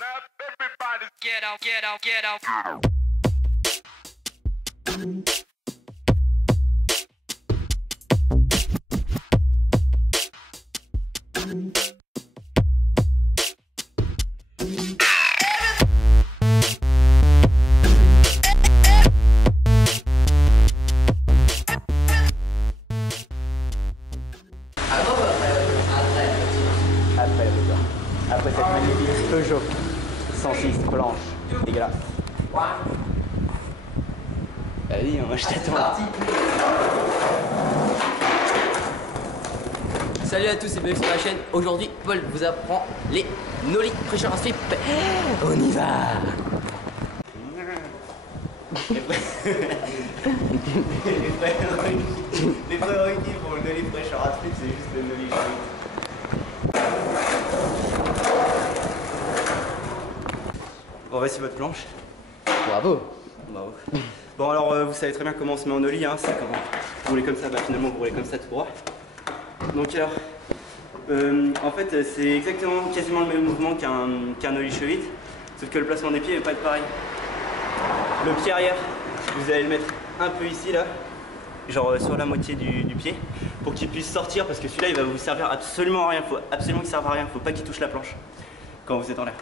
Get out, get out, get out. Après cette magnifique Peugeot 106 blanche, dégueulasse. Vas-y, moi je t'attends. Salut à tous et bienvenue sur la chaîne. Aujourd'hui, Paul vous apprend les nollie pressure slip. On y va. Les prérequis pour le nollie pressure slip, c'est juste le nollie slip. Bon, voici votre planche. Bravo. Bravo. Bon, alors vous savez très bien comment on se met en nollie, hein, c'est comment vous roulez comme ça, bah finalement vous roulez comme ça tout droit. Donc alors, en fait c'est exactement quasiment le même mouvement qu'un nollie cheville, sauf que le placement des pieds ne va pas être pareil. Le pied arrière, vous allez le mettre un peu ici là, genre sur la moitié du pied, pour qu'il puisse sortir, parce que celui-là il va vous servir absolument à rien, faut absolument qu'il serve à rien, faut pas qu'il touche la planche quand vous êtes en l'air.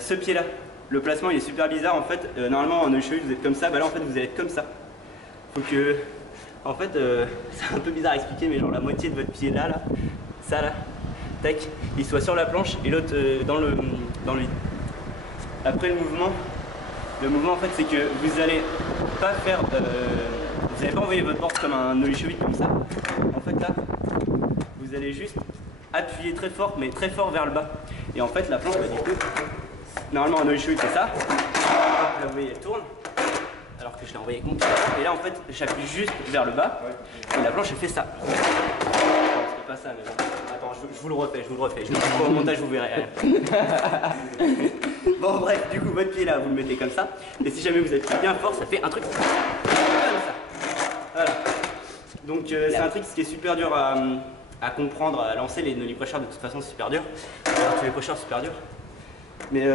Ce pied là, le placement il est super bizarre en fait, normalement en nollie cheville vous êtes comme ça, bah là en fait vous allez être comme ça. Faut que, en fait c'est un peu bizarre à expliquer, mais genre la moitié de votre pied là, ça là, tac, il soit sur la planche et l'autre dans le vide. Après le mouvement en fait c'est que vous allez pas faire, vous allez pas envoyer votre force comme un nollie cheville comme ça. En fait là, vous allez juste appuyer très fort, mais très fort vers le bas. Et en fait la planche bah, du coup, normalement un nollie cheville c'est ça. Là vous voyez elle tourne. Alors que je l'ai envoyé avec mon pied. Et là en fait j'appuie juste vers le bas et la planche elle fait ça. C'est pas ça mais bon. Attends, je vous le refais, je le ferai au montage, vous verrez. Bon bref, du coup votre pied là vous le mettez comme ça. Et si jamais vous appuyez bien fort, ça fait un truc comme ça. Voilà. Donc c'est un truc qui est super dur à comprendre, à lancer. Les nollie pressure de toute façon c'est super dur. Alors, tous les pressures c'est super dur. Mais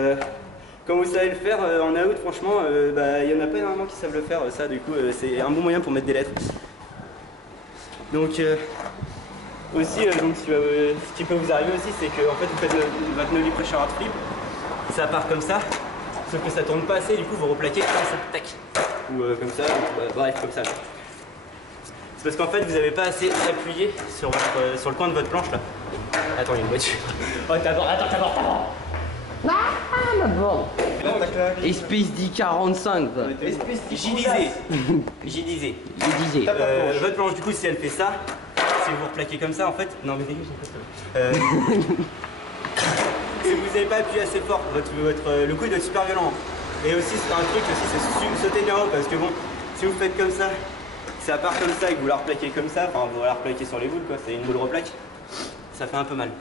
quand vous savez le faire en out, franchement, bah, il n'y en a pas énormément qui savent le faire. Ça, du coup, c'est un bon moyen pour mettre des lettres. Donc, aussi, donc, ce qui peut vous arriver aussi, c'est que en fait, vous faites votre nollie pressure hard flip, ça part comme ça, sauf que ça tourne pas assez, du coup, vous replaquez comme ça, tac, ou comme ça, bref, comme ça. C'est parce qu'en fait, vous n'avez pas assez appuyé sur le coin de votre planche là. Attends, il y a une voiture. Oh, t'abordes. Ah, ma bande. Espèce d'I-45. J'y disais. Votre planche, du coup, si elle fait ça, si vous replaquez comme ça, en fait. Non, mais dégage, si vous n'avez pas appuyé assez fort, le coup il doit être super violent. Et aussi, c'est un truc aussi, c'est sauter bien haut, parce que bon, si vous faites comme ça part comme ça et que vous la replaquez comme ça, enfin, vous la replaquez sur les boules, quoi, c'est une boule replaque, ça fait un peu mal.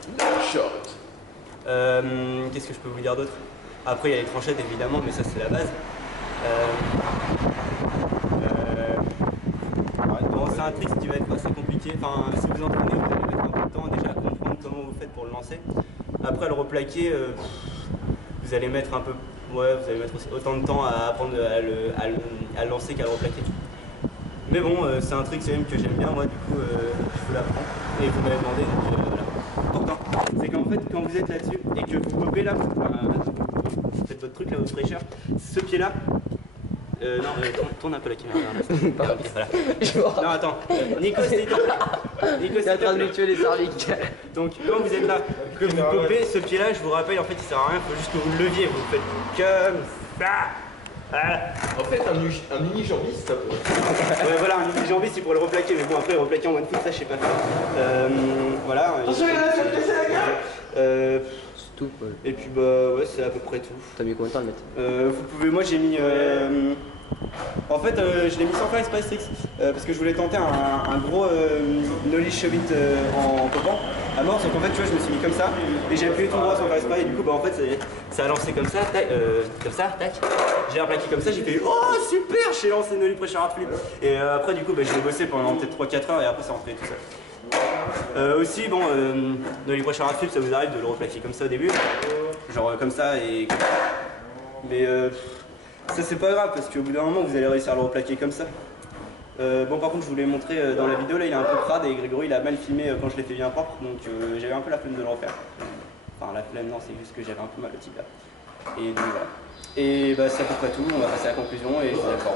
Qu'est-ce que je peux vous dire d'autre? Après il y a les tranchettes évidemment, mais ça c'est la base. Bon, c'est un trick qui va être assez compliqué. Enfin, si vous entraînez, vous allez mettre un peu de temps déjà à comprendre comment vous faites pour le lancer. Après le replaquer, vous allez mettre un peu, ouais, vous allez mettre aussi autant de temps à apprendre à le lancer qu'à le replaquer. Mais bon, c'est un trick que j'aime bien moi, du coup je vous l'apprends et vous m'avez demandé, donc voilà. Important, c'est qu'en fait quand vous êtes là-dessus et que vous popez là, vous faites votre truc là, votre pressure, ce pied là, non, tourne un peu la caméra là. Okay, voilà. Non attends, Nico c'est en train de me tuer les cervix. Donc quand vous êtes là, que vous popez, ce pied là, je vous rappelle, en fait il sert à rien, il faut juste que vous le leviez, vous le faites comme ça. Voilà. En fait, un mini jambiste, ça pourrait. Ouais, voilà, un mini jambiste, il pourrait le replaquer, mais bon, après, le replaquer en one foot, ça, je sais pas faire. Voilà. Attention, il y en a qui va casser la gueule. C'est tout, Paul. Et puis, bah, ouais, c'est à peu près tout. T'as mis combien de temps à le mettre? Vous pouvez, moi, j'ai mis. En fait, je l'ai mis sans faire exprès strict, parce que je voulais tenter un gros nollie cheville en popant à mort, sauf qu'en fait, tu vois, je me suis mis comme ça, et j'ai appuyé tout droit sans faire exprès, et du coup, bah, en fait, ça a lancé comme ça, tac, j'ai replaqué comme ça, j'ai fait oh super, j'ai lancé nollie pressure hard flip, et après, du coup, bah, je l'ai bossé pendant peut-être 3-4 heures, et après, ça rentrait tout seul. Aussi, bon, nollie pressure hard flip, ça vous arrive de le replaquer comme ça au début. genre comme ça et... Mais ça c'est pas grave parce qu'au bout d'un moment vous allez réussir à le replaquer comme ça. Bon par contre je voulais montrer dans la vidéo là il est un peu crade et Grégory il a mal filmé quand je l'ai fait bien propre donc j'avais un peu la flemme de le refaire. Enfin la flemme non c'est juste que j'avais un peu mal au tibia. Et donc voilà. Et bah c'est à peu près tout, on va passer à la conclusion et je vous d'accord.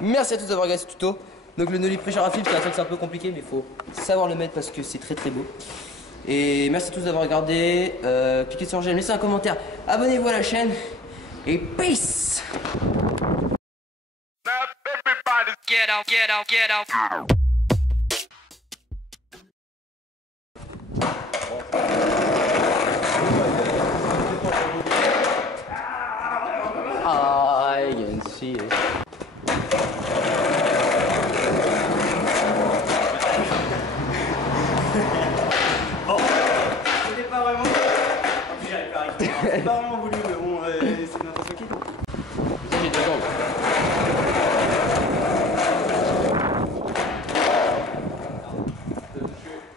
Merci à tous d'avoir regardé ce tuto. Donc le nollie pressure à flip c'est un truc c'est un peu compliqué mais il faut savoir le mettre parce que c'est très beau. Et merci à tous d'avoir regardé, cliquez sur j'aime, laissez un commentaire, abonnez-vous à la chaîne et peace. Get out, get out, get out. I can see it. C'était pas vraiment... En plus j'arrive pas à arriver. C'est pas vraiment voulu mais bon c'est n'importe qui. J'ai des jambes.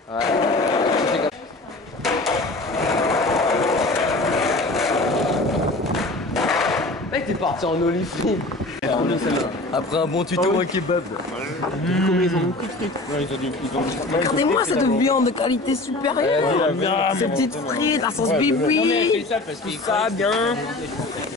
Ouais. Mec t'es parti en ollie flip. Après un bon tuto un kebab. Regardez-moi cette viande de qualité supérieure. Ces petites frites, la sauce bibi. Tout ça bien.